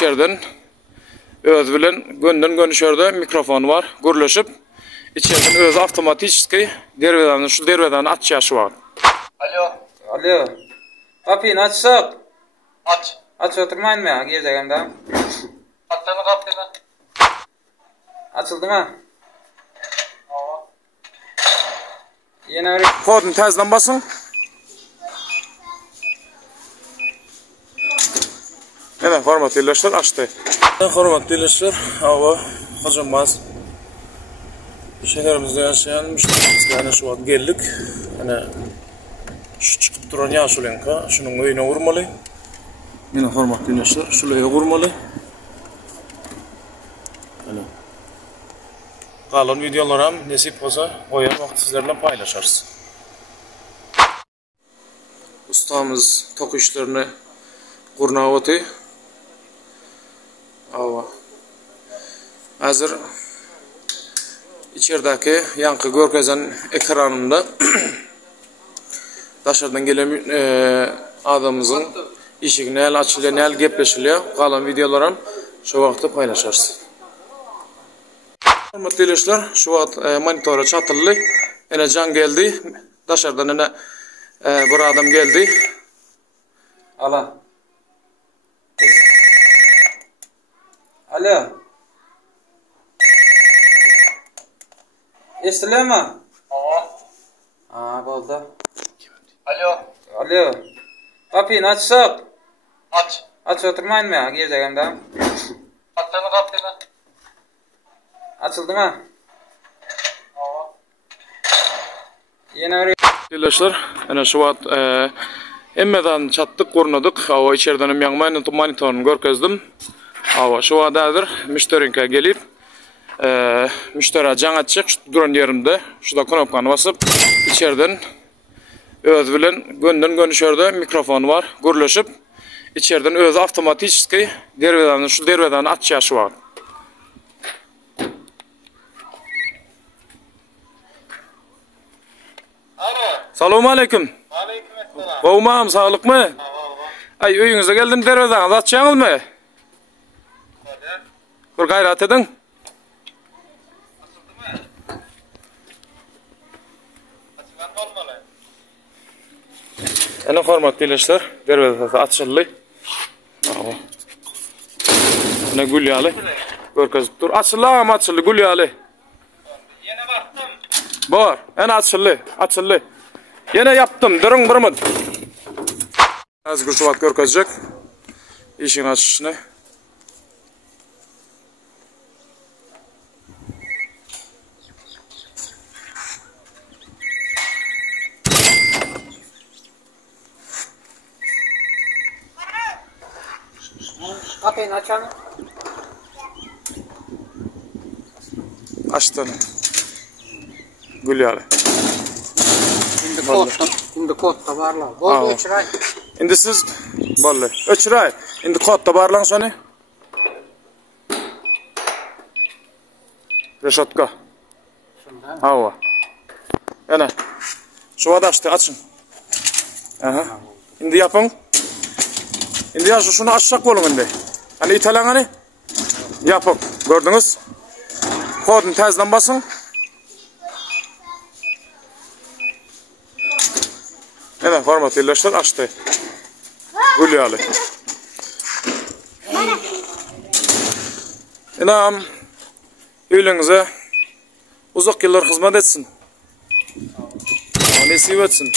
içeriden öz bilen gönden gönüşerde mikrofon var. Gürleşip içeriden öz avtomatik derveden şu derveden açışı var. Alo. Alo. Kapıyı açsak. Aç. Aç oturmayın mı? Girecekimde. Atlanı kaptığını. Açıldı mı? Aa. Yine öyle. Kodun tezden basın. Evet, hormatly dostlar, açtı. Hormatly dostlar, hava hacımaz. Şehrimizde yaşayan müşterilerimizle şu an geldik. Yani şu çıkıp duran yaşulenka, şunun oyuna vurmalı. Yine hormatly dostlar, şuraya vurmalı. Yani kalan videolar ham nasip olsa koyar vaqt sizlerle paylaşarız. Ustamız toku işlerini kurnavatı. Ava. Hazır içerideki yankı görkezen ekranında dışarıdan gelen adamımızın işi ne açılıyor, ne gepleşiliyor. Kalan videolarım şu vakti paylaşırız. Hormatly dostlar, şu vaqt monitora çatıldı. Yine can geldi. Dışarıdan yine bir adam geldi. Ala. Alo. Esile mi? Oldu. Alo. Alo. Kapıyı açsak. Aç. Aç oturmayın mı? Girecekimde. Atlanı kaptığını. Açıldı mı? Aa. Yine öyle. Arkadaşlar, ana şu vaqt emmeden çattık, kurnadık. Ava içeriden monitorunu görkezdim. Ava şu vaqtdadır müşterinke gelip müşteri can açacak duran yerimde şurada knopkani basıp içeriden öz bilen gönden gönüşerde mikrofon var. Gürleşip içeriden öz avtomatik derveden şu derveden açışı var. Alo. Selamun aleyküm. Aleykümselam. Kovmağım sağlık mı? Ay uyunuza geldim derveden açacağınız mı? Hadi. Bir gayret edin. Açıldı mı? Açılan olmalı. Ana hormatly dostlar, derveden açıldı. Ava. Ne gülyalı. Görkezip dur. Açıldı gülyalı. Yine baktım. Var. Ana açıldı. Yine yaptım. Durun bir mid. Azgır şu vaqt görkezecek. İşin açışını. Kapıyı açalım. Açtı. Gülyalı. Şimdi kodda varlar. Bol uçuray. Endi siz bolle. Öçray. Endi kodda barlang soni. Reshatka. Hava. Ana. Şu vaqt açtı, açın. Aha. Endi yapın. Endi ya şunu açsak bolun endi. Hani italanani yapın. Gördünüz? Kodun tezden basın. Evet, hormatly dostlar, açtı. Gülyalı. İnam öylüğünüze uzak yıllar hizmet etsin. Nasip etsin.